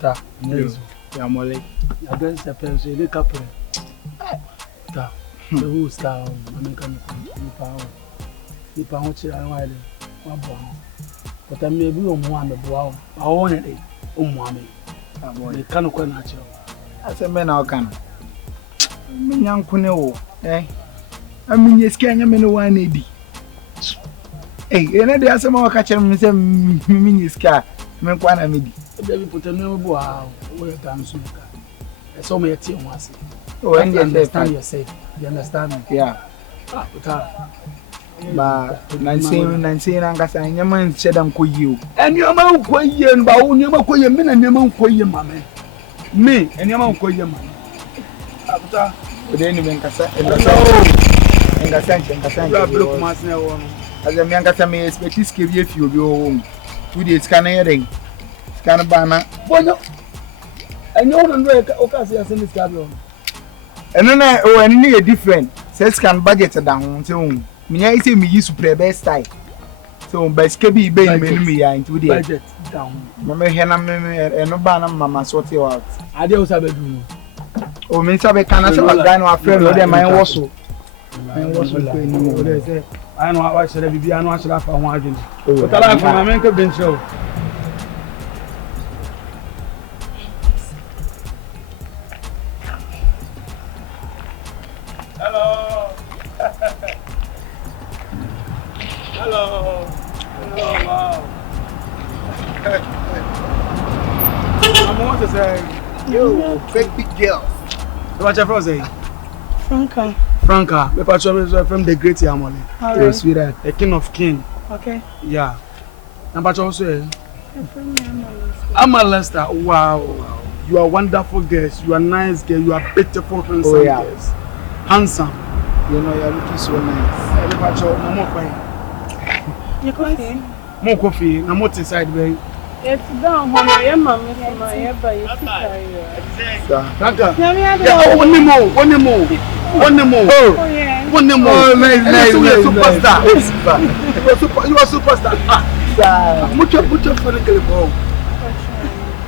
Ta. Yes. Ya Moole. Against the person, you look up. Ta. The who star, American Nipa Hochi, one bomb. But I may be on one of wow. I want it. Mommy. They can't quite natural. As a man, I can. Young Kuno, eh? I mean, you scan your men 180. Hey, and I dare some more catch him, some mini scar. Make one of me. Baby put a new wow. Where done soon. I saw me a team once. Oh, and you understand yourself. You understand me? Yeah. But 19 and gas and your man said I'm for you. And your man quay and bow, your man quay and men and your man quay your mamma. Me and your man quay your man. But then you make a sense and a sense. Look, Master. As a man got a me expect this give you if you go home. 2 days scanning. Scan banner. Bueno. And you don't know Ocasio in this cabin. And then I need a different. Says can budget down. So, me say me used to play best time. So, by Skibby Bay, me into the budget down. Mamma Hannah and no banner, Mamma sort you out. I don't have a do. Oh, Miss Abbey can I say a friend of my also. I know I should be. I know I should have one. But I from America been show. Hello. Hello. Hello. Wow. I want to say, yo, big girl. What's your first name? Franka. Franka, my patron is from the great Yamole. Oh, sweetheart. The king of king. Okay. Yeah. And patron also. I'm a Lista. Wow. You are wonderful girls. You are nice girl. You are beautiful, handsome girls. Handsome. You know you're looking so nice. And patron, no more fine. You coffee? More coffee. No more inside way. It's down home. I am my Franka. Yeah, one more. Oh, yeah. One more. Oh, nice. You are superstar. You are superstar. Mucho for the girl.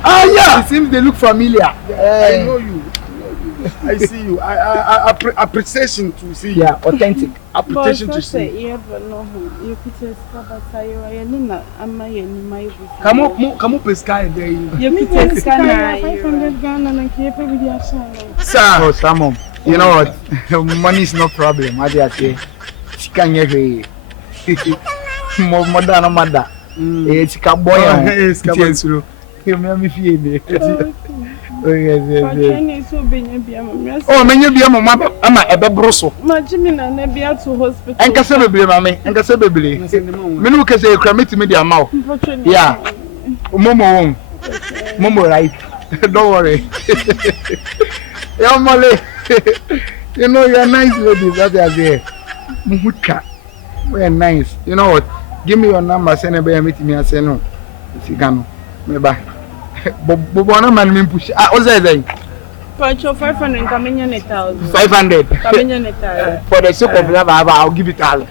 Ah, yeah. It seems they look familiar. I know you. I see you. I appreciation to see you. Yeah, authentic. Appreciation to see you. Yeah, but no, you could say, Come on, pesca there. You could say, 500 Ghana and keep with your son. Sir, oh, Simon, you know what? Money is no problem. What do you say? She can get more than a mother. It's a boy. It's a you me feel oh, yes. Oh, man, you be a mama. I'm a brusso. Majimina, Nebia to hospital. And Cassably, mammy, and Cassably. Menuka say, commit to me, dear mouth. Yeah. Momo, right? Don't worry. Yeah, Molly. You know, you're nice lady. That's there. Muka. We're nice. You know what? Give me your number. Send a baby meet me. I say no. Sigano. Maybe. Bobona man me push. Ah, what's that then? Pacho 500 coming in 1,000. 500. Coming in 1,000. For the sake of love, I'll give it all.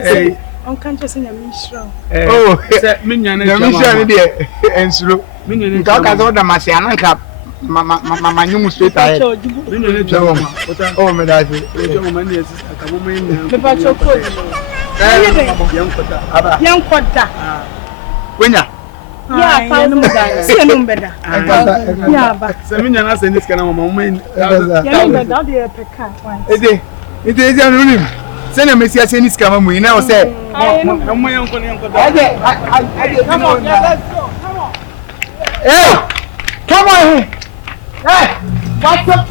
Hey, on conscious in a mission. Oh, Minion there and slow. Minion talk as all the Masiana cap. Mama, you straight ahead. Oh, my daddy. The Pacho code. Young Pota. When ya? Yeah, better. Yeah, but Semina has in this kind of moment. It is a room. Send a message in this camera. We now say, come on, let's go. Come on. Hey, come on. Hey, what's up?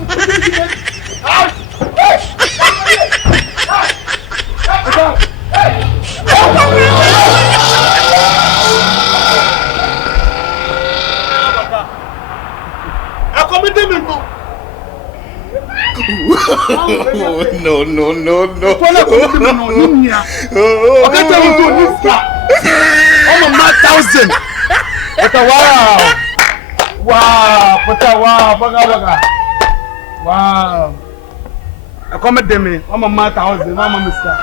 No. Wow. Accommodate me. I'm a 1,000. I'm a mister.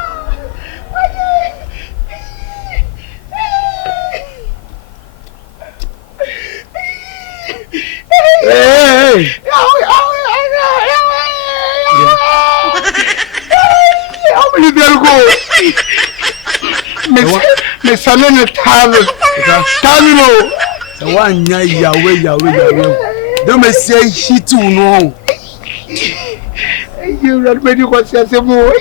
Me salon a tavern. The one Yahweh. Don't me say he too no. You not ready what says more.